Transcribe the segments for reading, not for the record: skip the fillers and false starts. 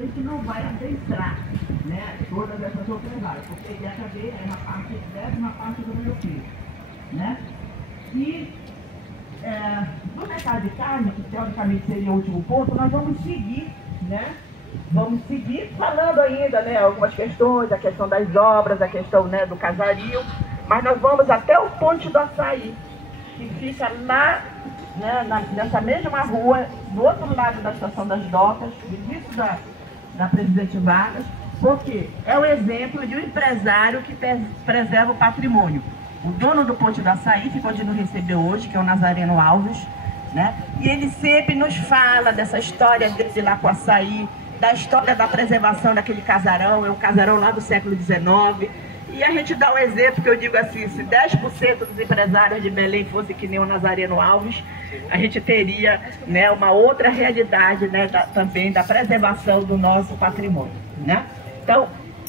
gente não vai adentrar, né, todas essas outras áreas, porque a cadeia é uma parte dessa, uma parte do meu filho, né? E no mercado de carne, que teoricamente seria o último ponto, nós vamos seguir, né? Vamos seguir falando ainda, né, algumas questões, a questão das obras, a questão, né, do casario, mas nós vamos até o Ponte do Açaí, que fica lá, né, nessa mesma rua, do outro lado da Estação das Docas, do início da Presidente Vargas, porque é o exemplo de um empresário que preserva o patrimônio. O dono do Ponte do Açaí, que pode nos receber hoje, que é o Nazareno Alves, né? E ele sempre nos fala dessa história dele lá com o açaí, da história da preservação daquele casarão, é um casarão lá do século XIX. E a gente dá um exemplo que eu digo assim, se 10% dos empresários de Belém fosse que nem o Nazareno Alves, a gente teria, né, uma outra realidade, né, também da preservação do nosso patrimônio, né? Então,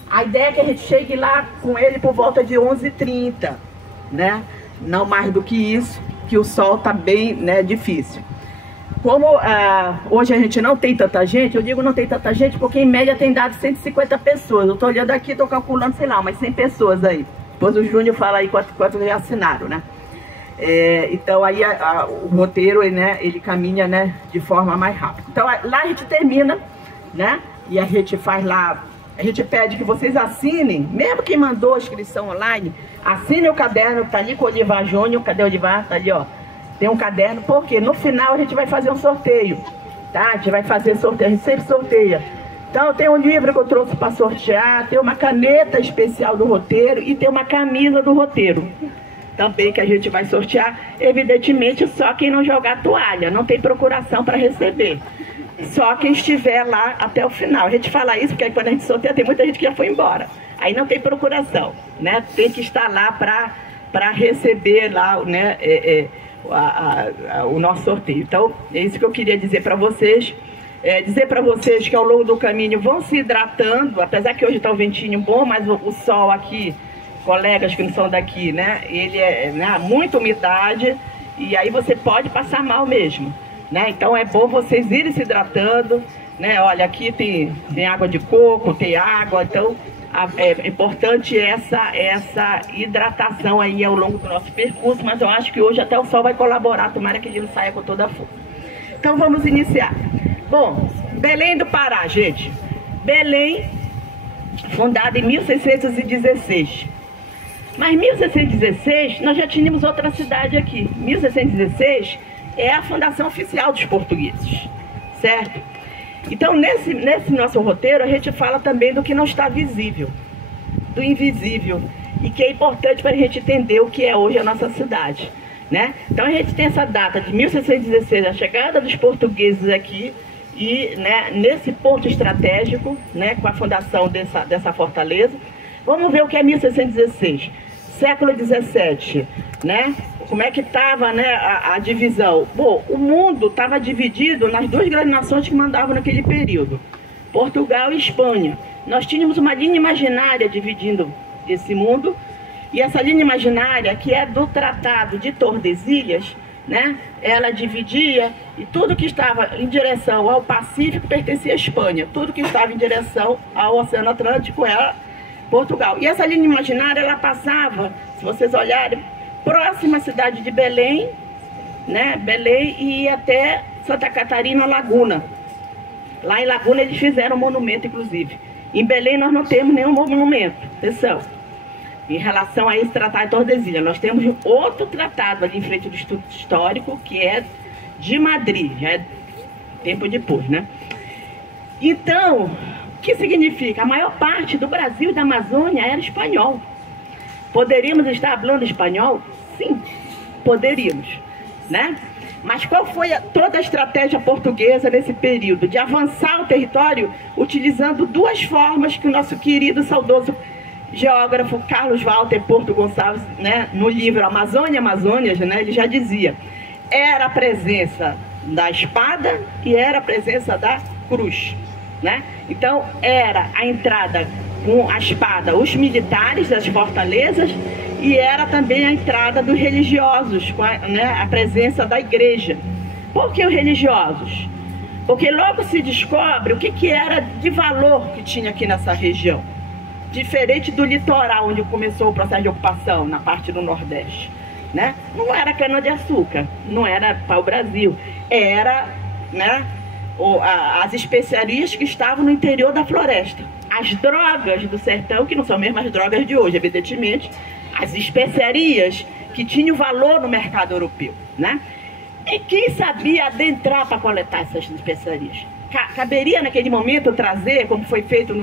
a ideia é que a gente chegue lá com ele por volta de 11h30, né? Não mais do que isso, que o sol está bem, né, difícil. Como hoje a gente não tem tanta gente, eu digo não tem tanta gente porque em média tem dado 150 pessoas. Eu estou olhando aqui, estou calculando, sei lá, umas 100 pessoas aí. Depois o Júnior fala aí quantos já assinaram, né? Então aí o roteiro, né, ele caminha, né, de forma mais rápida. Então lá a gente termina, né? E a gente faz lá, a gente pede que vocês assinem, mesmo quem mandou a inscrição online, assinem o caderno que está ali com o Odivar Júnior. Cadê o Odivar? Está ali, ó. Tem um caderno, porque no final a gente vai fazer um sorteio, tá? A gente vai fazer sorteio, a gente sempre sorteia. Então tem um livro que eu trouxe para sortear, tem uma caneta especial do roteiro e tem uma camisa do roteiro também que a gente vai sortear. Evidentemente só quem não jogar toalha, não tem procuração para receber. Só quem estiver lá até o final. A gente fala isso porque aí quando a gente sorteia tem muita gente que já foi embora. Aí não tem procuração, né? Tem que estar lá para receber lá, né, o nosso sorteio. Então, é isso que eu queria dizer para vocês. Dizer para vocês que ao longo do caminho vão se hidratando, apesar que hoje está um ventinho bom, mas o sol aqui, colegas que não são daqui, né, ele né, muita umidade, e aí você pode passar mal mesmo, né? Então é bom vocês irem se hidratando, né? Olha, aqui tem água de coco, tem água, então é importante essa hidratação aí ao longo do nosso percurso, mas eu acho que hoje até o sol vai colaborar, tomara que ele não saia com toda a força. Então vamos iniciar. Bom, Belém do Pará, gente. Belém, fundada em 1616. Mas em 1616 nós já tínhamos outra cidade aqui. 1616 é a fundação oficial dos portugueses, certo? Então, nesse nosso roteiro, a gente fala também do que não está visível, do invisível, e que é importante para a gente entender o que é hoje a nossa cidade, né? Então, a gente tem essa data de 1616, a chegada dos portugueses aqui, e, né, nesse ponto estratégico, né, com a fundação dessa fortaleza. Vamos ver o que é 1616, século 17, né? Como é que estava, né, a divisão? Bom, o mundo estava dividido nas duas grandes nações que mandavam naquele período, Portugal e Espanha. Nós tínhamos uma linha imaginária dividindo esse mundo, e essa linha imaginária, que é do Tratado de Tordesilhas, né, ela dividia, e tudo que estava em direção ao Pacífico pertencia à Espanha, tudo que estava em direção ao Oceano Atlântico era Portugal. E essa linha imaginária, ela passava, se vocês olharem, próxima à cidade de Belém, né, Belém, e ia até Santa Catarina, Laguna. Lá em Laguna eles fizeram um monumento, inclusive. Em Belém nós não temos nenhum monumento, atenção. Em relação a esse tratado de Tordesilhas, nós temos outro tratado ali em frente do Instituto Histórico, que é de Madrid, já é tempo depois, né? Então, o que significa? A maior parte do Brasil e da Amazônia era espanhol. Poderíamos estar falando espanhol? Sim, poderíamos, né? Mas qual foi toda a estratégia portuguesa nesse período? De avançar o território utilizando duas formas que o nosso querido, saudoso geógrafo Carlos Walter Porto Gonçalves, né, no livro Amazônia, Amazônias, né, ele já dizia, era a presença da espada e era a presença da cruz, né? Então era a entrada com a espada, os militares das fortalezas, e era também a entrada dos religiosos, com a presença da igreja. Por que os religiosos? Porque logo se descobre o que era de valor que tinha aqui nessa região. Diferente do litoral, onde começou o processo de ocupação, na parte do Nordeste, né? Não era cana-de-açúcar, não era pau-brasil, era, né, as especiarias que estavam no interior da floresta. As drogas do sertão, que não são mesmo as drogas de hoje, evidentemente, as especiarias que tinham valor no mercado europeu, né? E quem sabia adentrar para coletar essas especiarias? Caberia naquele momento trazer, como foi feito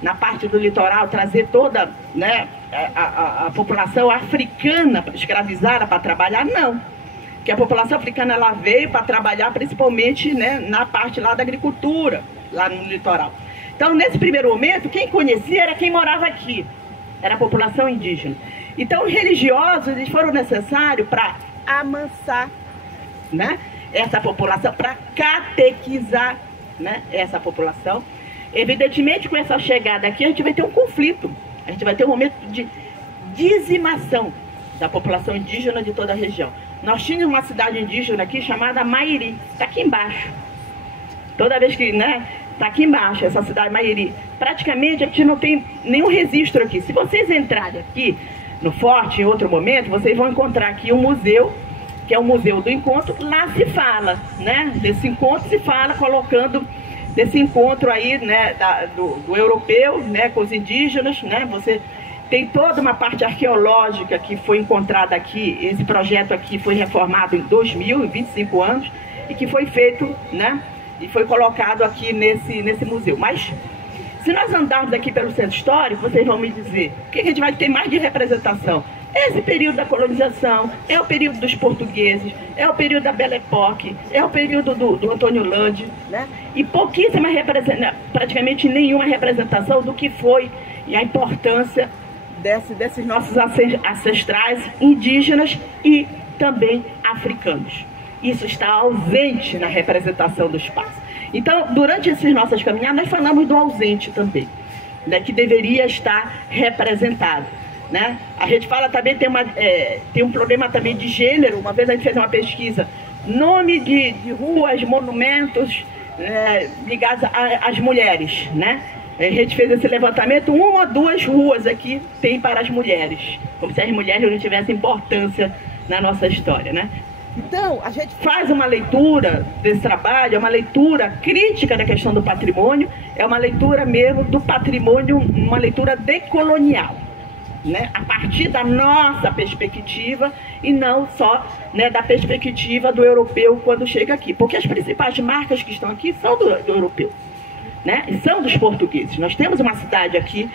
na parte do litoral, trazer toda, né, a população africana escravizada para trabalhar? Não. Porque a população africana ela veio para trabalhar principalmente, né, na parte lá da agricultura, lá no litoral. Então, nesse primeiro momento, quem conhecia era quem morava aqui, era a população indígena. Então, os religiosos eles foram necessários para amansar, né, essa população, para catequizar, né, essa população. Evidentemente, com essa chegada aqui, a gente vai ter um conflito, a gente vai ter um momento de dizimação da população indígena de toda a região. Nós tínhamos uma cidade indígena aqui chamada Mairi, está aqui embaixo. Toda vez que, né, está aqui embaixo, essa cidade Mairi. Praticamente a gente não tem nenhum registro aqui. Se vocês entrarem aqui no forte, em outro momento, vocês vão encontrar aqui um museu, que é o Museu do Encontro. Lá se fala, né, desse encontro, se fala colocando desse encontro aí, né, do europeu, né, com os indígenas, né, você tem toda uma parte arqueológica que foi encontrada aqui. Esse projeto aqui foi reformado em 2000, em 25 anos, e que foi feito, né, e foi colocado aqui nesse museu. Mas, se nós andarmos aqui pelo centro histórico, vocês vão me dizer, o que a gente vai ter mais de representação? Esse período da colonização, é o período dos portugueses, é o período da Belle Époque, é o período do Antônio Lande, né? E pouquíssima praticamente nenhuma representação do que foi e a importância desses nossos ancestrais indígenas e também africanos. Isso está ausente na representação do espaço. Então, durante essas nossas caminhadas, nós falamos do ausente também, né, que deveria estar representado. Né? A gente fala também, tem um problema também de gênero. Uma vez a gente fez uma pesquisa, nome de ruas, monumentos ligados às mulheres, né? A gente fez esse levantamento, 1 ou 2 ruas aqui tem para as mulheres, como se as mulheres não tivessem importância na nossa história, né? Então, a gente faz uma leitura desse trabalho, é uma leitura crítica da questão do patrimônio, é uma leitura mesmo do patrimônio, uma leitura decolonial, né, a partir da nossa perspectiva e não só, né, da perspectiva do europeu quando chega aqui. Porque as principais marcas que estão aqui são do europeu, né, e são dos portugueses. Nós temos uma cidade aqui,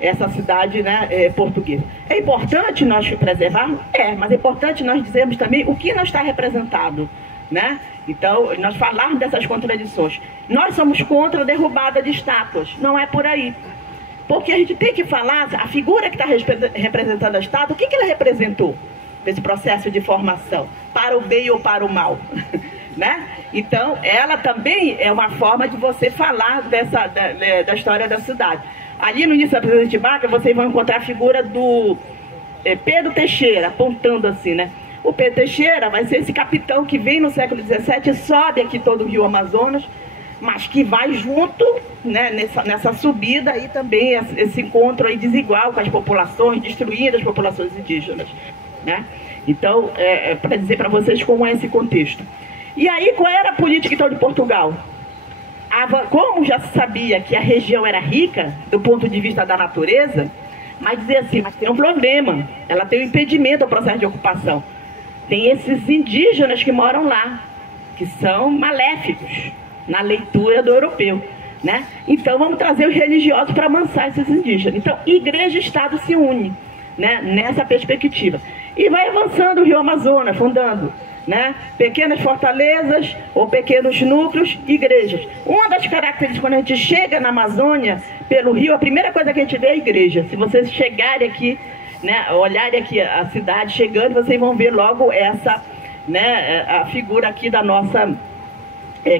essa cidade, né, portuguesa. É importante nós preservarmos? Mas é importante nós dizermos também o que não está representado, né? Então, nós falarmos dessas contradições. Nós somos contra a derrubada de estátuas, não é por aí. Porque a gente tem que falar, a figura que está representando a estátua, o que ela representou nesse processo de formação? Para o bem ou para o mal? Né? Então, ela também é uma forma de você falar da história da cidade. Ali no início da Presidente Vargas, vocês vão encontrar a figura do Pedro Teixeira, apontando assim, né? O Pedro Teixeira vai ser esse capitão que vem no século XVII e sobe aqui todo o Rio Amazonas, mas que vai junto, né, nessa subida aí também, esse encontro aí desigual com as populações, destruindo as populações indígenas, né? Então, para dizer para vocês como é esse contexto. E aí, qual era a política então de Portugal? Como já se sabia que a região era rica do ponto de vista da natureza, mas dizer assim, mas tem um problema, ela tem um impedimento ao processo de ocupação. Tem esses indígenas que moram lá, que são maléficos na leitura do europeu, né? Então vamos trazer os religiosos para amansar esses indígenas. Então igreja e Estado se unem, né, nessa perspectiva. E vai avançando o Rio Amazonas, fundando, né, pequenas fortalezas ou pequenos núcleos, igrejas. Uma das características quando a gente chega na Amazônia, pelo rio, a primeira coisa que a gente vê é a igreja. Se vocês chegarem aqui, né, olharem aqui a cidade chegando, vocês vão ver logo essa, né, a figura aqui da nossa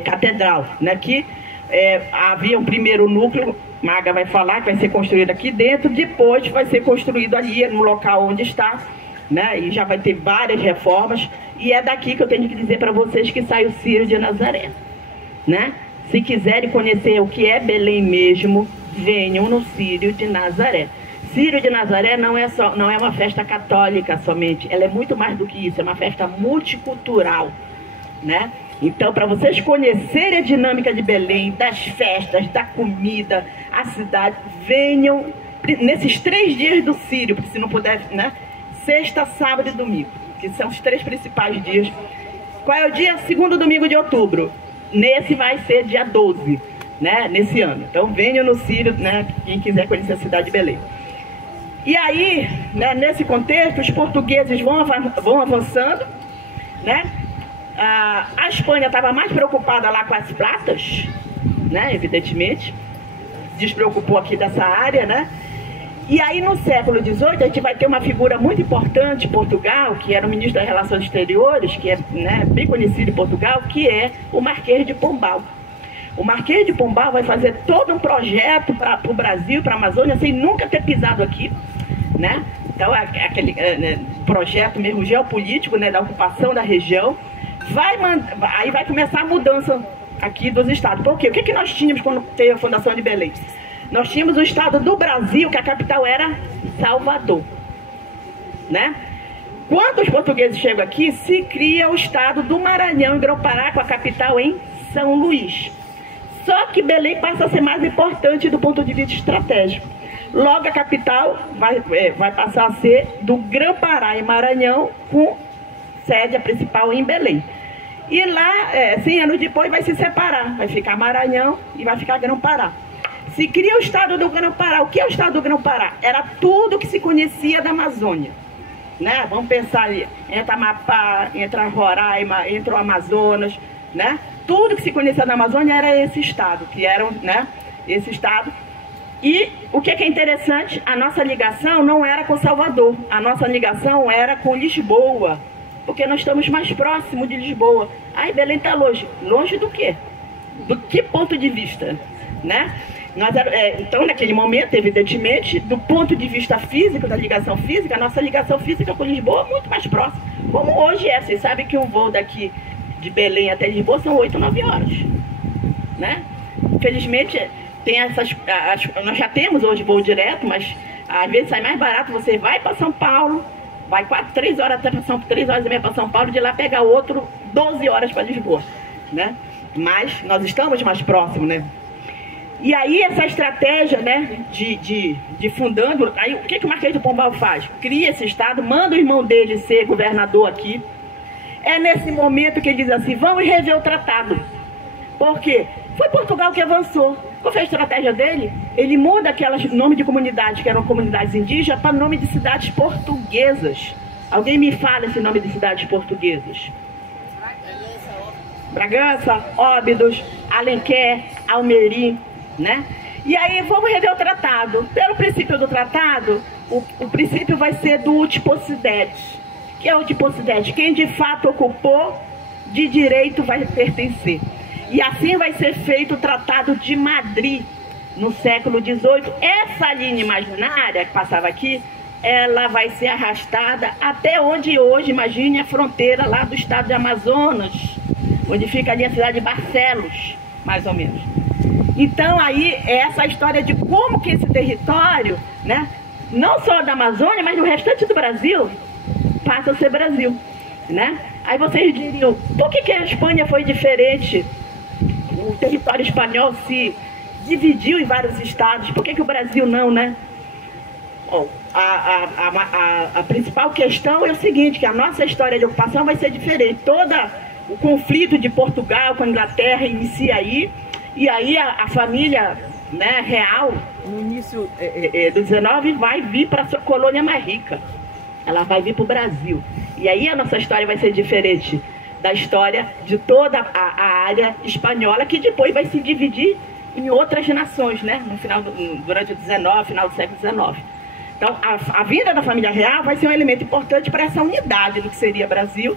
catedral, né, que havia um primeiro núcleo, Maga vai falar, que vai ser construído aqui dentro, depois vai ser construído ali no local onde está, né, e já vai ter várias reformas, e é daqui que eu tenho que dizer para vocês que sai o Círio de Nazaré. né? Se quiserem conhecer o que é Belém mesmo, venham no Círio de Nazaré. Círio de Nazaré não é uma festa católica somente, ela é muito mais do que isso, é uma festa multicultural, né? Então, para vocês conhecerem a dinâmica de Belém, das festas, da comida, a cidade, venham nesses 3 dias do Círio, se não puder, né? Sexta, sábado e domingo, que são os 3 principais dias. Qual é o dia? Segundo domingo de outubro. Nesse vai ser dia 12, né? Nesse ano. Então, venham no Círio, né? Quem quiser conhecer a cidade de Belém. E aí, né, nesse contexto, os portugueses vão avançando, né? A Espanha estava mais preocupada lá com as pratas, né? Evidentemente, despreocupou aqui dessa área, né? E aí, no século XVIII, a gente vai ter uma figura muito importante em Portugal, que era o ministro das Relações Exteriores, que é, né, bem conhecido em Portugal, que é o Marquês de Pombal. O Marquês de Pombal vai fazer todo um projeto para o Brasil, para a Amazônia, sem nunca ter pisado aqui, né? Então, aquele projeto mesmo geopolítico, né, da ocupação da região, aí vai começar a mudança aqui dos estados. Por quê? O que nós tínhamos quando teve a fundação de Belém? Nós tínhamos o estado do Brasil, que a capital era Salvador, né? Quando os portugueses chegam aqui, se cria o estado do Maranhão e Grão-Pará, com a capital em São Luís. Só que Belém passa a ser mais importante do ponto de vista estratégico. Logo, a capital vai passar a ser do Grão-Pará e Maranhão, com sede principal em Belém. E lá, 100 anos depois, vai se separar. Vai ficar Maranhão e vai ficar Grão-Pará. Se cria o estado do Grão-Pará. O que é o estado do Grão-Pará? Era tudo que se conhecia da Amazônia, né? Vamos pensar ali, entra Amapá, entra Roraima, entra o Amazonas, né? Tudo que se conhecia da Amazônia era esse estado, que era, né, esse estado. E o que é interessante, a nossa ligação não era com Salvador, a nossa ligação era com Lisboa, porque nós estamos mais próximos de Lisboa. Aí Belém está longe. Longe do quê? Do que ponto de vista, né? Então, naquele momento, evidentemente, do ponto de vista físico, da ligação física, a nossa ligação física com Lisboa é muito mais próxima. Como hoje é. Vocês sabem que um voo daqui de Belém até Lisboa são 8, 9 horas, né? Infelizmente, tem nós já temos hoje voo direto, mas às vezes sai mais barato. Você vai para São Paulo, vai 3 horas até 3 horas e meia para São Paulo, de lá pega outro 12 horas para Lisboa, né? Mas nós estamos mais próximos, né? E aí essa estratégia, né, de fundando, aí o que o Marquês de Pombal faz? Cria esse estado, manda o irmão dele ser governador aqui. É nesse momento que ele diz assim, vamos rever o tratado. Por quê? Foi Portugal que avançou. Qual foi a estratégia dele? Ele muda aquelas nomes de comunidades que eram comunidades indígenas para nome de cidades portuguesas. Alguém me fala esse nome de cidades portuguesas? Bragança, Óbidos, Alenquer, Almerim, né? E aí vamos rever o tratado. Pelo princípio do tratado, o princípio vai ser do utiposidete. Que é o utiposidete? Quem de fato ocupou, de direito vai pertencer. E assim vai ser feito o Tratado de Madrid, no século XVIII. Essa linha imaginária que passava aqui, ela vai ser arrastada até onde hoje, imagine a fronteira lá do estado de Amazonas, onde fica ali a cidade de Barcelos, mais ou menos. Então aí é essa história de como que esse território, né, não só da Amazônia, mas do restante do Brasil, passa a ser Brasil, né? Aí vocês diriam, por que a Espanha foi diferente? O território espanhol se dividiu em vários estados, por que o Brasil não, né? Bom, a principal questão é o seguinte, que a nossa história de ocupação vai ser diferente. Todo o conflito de Portugal com a Inglaterra inicia aí, e aí a família, né, real, no início do 19, vai vir para a sua colônia mais rica. Ela vai vir para o Brasil. E aí a nossa história vai ser diferente da história de toda a área espanhola, que depois vai se dividir em outras nações, né? Durante o 19, final do século XIX. Então, a vinda da família real vai ser um elemento importante para essa unidade do que seria Brasil.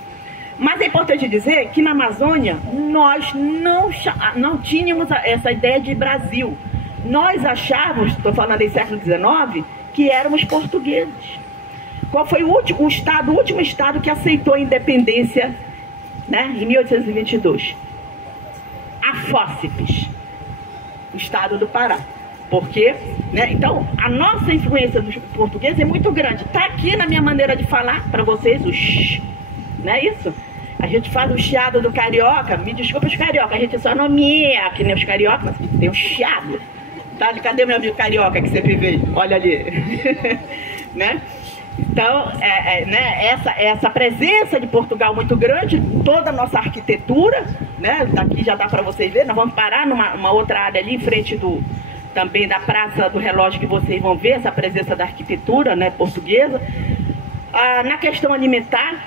Mas é importante dizer que na Amazônia nós não tínhamos essa ideia de Brasil. Nós achávamos, estou falando em século XIX, que éramos portugueses. Qual foi o último estado que aceitou a independência, né, em 1822? a Fósseis, o estado do Pará. Porque, né, então, a nossa influência dos portugueses é muito grande. Está aqui na minha maneira de falar para vocês, o sh, não é isso? A gente faz o chiado do carioca, me desculpa os carioca, a gente só nomeia, que nem os carioca, mas tem o chiado. Tá? Cadê meu amigo carioca que sempre veio? Olha ali. Né? Então, né, essa presença de Portugal muito grande, toda a nossa arquitetura, né, daqui já dá para vocês verem, nós vamos parar numa outra área ali, em frente também da Praça do Relógio, que vocês vão ver essa presença da arquitetura, né, portuguesa. Na questão alimentar,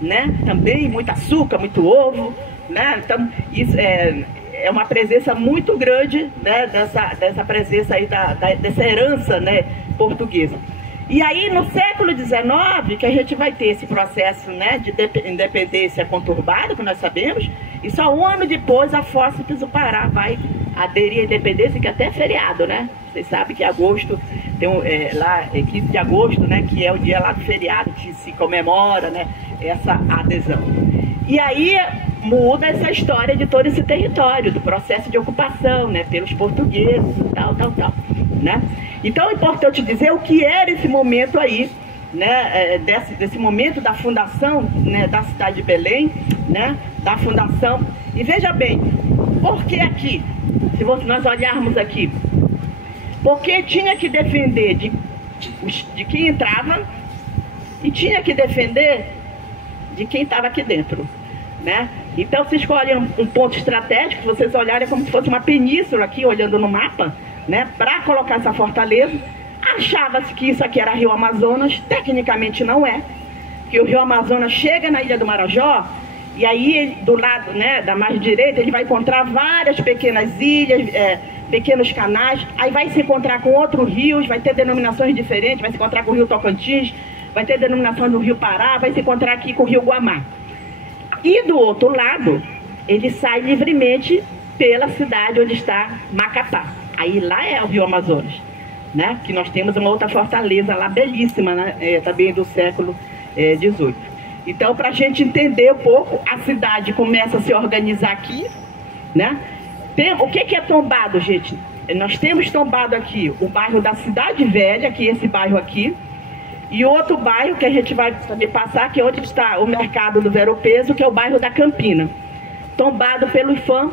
né, também muito açúcar, muito ovo, né, então isso é uma presença muito grande, né, dessa presença aí, dessa herança, né, portuguesa. E aí, no século XIX, que a gente vai ter esse processo, né, de independência conturbado, que nós sabemos, e só um ano depois a Fósseis do Pará vai aderir à independência, que até é feriado, né? Vocês sabem que agosto, tem lá, 15 de agosto, né, que é o dia lá do feriado, que se comemora, né, essa adesão. E aí muda essa história de todo esse território, do processo de ocupação, né, pelos portugueses e tal, né? Então é importante dizer o que era esse momento aí, né, desse momento da fundação, né, da cidade de Belém, né, da fundação. E veja bem, por que aqui, se nós olharmos aqui, porque tinha que defender de quem entrava e tinha que defender de quem estava aqui dentro, né? Então se escolhe um ponto estratégico, se vocês olharem como se fosse uma península aqui, olhando no mapa, né, para colocar essa fortaleza. Achava-se que isso aqui era Rio Amazonas, tecnicamente não é, porque o Rio Amazonas chega na Ilha do Marajó, e aí do lado, né, da margem direita, ele vai encontrar várias pequenas ilhas, pequenos canais, aí vai se encontrar com outros rios, vai ter denominações diferentes, vai se encontrar com o Rio Tocantins, vai ter denominação do Rio Pará, vai se encontrar aqui com o Rio Guamá. E do outro lado, ele sai livremente pela cidade onde está Macapá. Aí lá é o Rio Amazonas, né? Que nós temos uma outra fortaleza lá belíssima, né? Também do século XVIII. Então, para a gente entender um pouco, a cidade começa a se organizar aqui, né? O que é tombado, gente? Nós temos tombado aqui o bairro da Cidade Velha, que é esse bairro aqui, e outro bairro que a gente vai também passar, que é onde está o mercado do Ver-o-Peso, que é o bairro da Campina, tombado pelo IPHAN,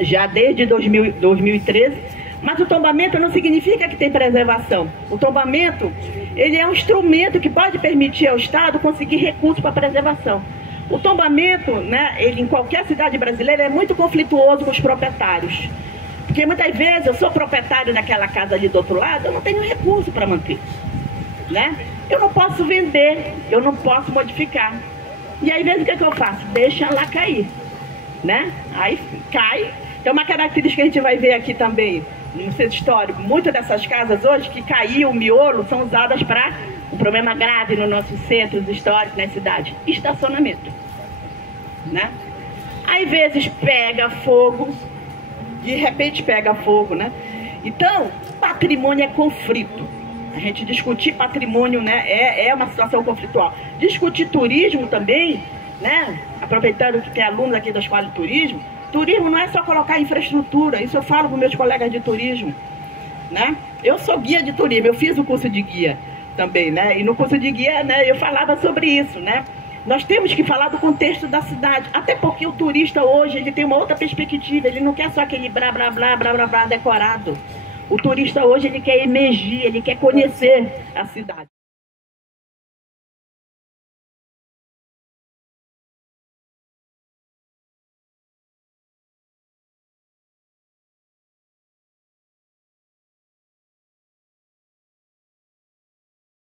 já desde 2013, mas o tombamento não significa que tem preservação. O tombamento, ele é um instrumento que pode permitir ao Estado conseguir recursos para preservação. O tombamento, né, ele em qualquer cidade brasileira é muito conflituoso com os proprietários. Porque muitas vezes eu sou proprietário daquela casa ali do outro lado, eu não tenho recurso para manter, né? Eu não posso vender, eu não posso modificar. E aí, às vezes, o que eu faço? Deixa lá cair, né? Aí cai. Tem uma característica que a gente vai ver aqui também no centro histórico. Muitas dessas casas hoje que caiu o miolo são usadas para um problema grave nos nossos centros históricos, na cidade: estacionamento, né? Às vezes pega fogo, de repente pega fogo, né? Então, patrimônio é conflito. A gente discutir patrimônio, né, é uma situação conflitual. Discutir turismo também, né? Aproveitando que tem alunos aqui da Escola de Turismo, turismo não é só colocar infraestrutura, isso eu falo com meus colegas de turismo, né? Eu sou guia de turismo, eu fiz o curso de guia também, né? E no curso de guia, né, eu falava sobre isso, né? Nós temos que falar do contexto da cidade, até porque o turista hoje, ele tem uma outra perspectiva, ele não quer só aquele blá, blá, blá, blá, blá, blá decorado. O turista hoje, ele quer emergir, ele quer conhecer a cidade.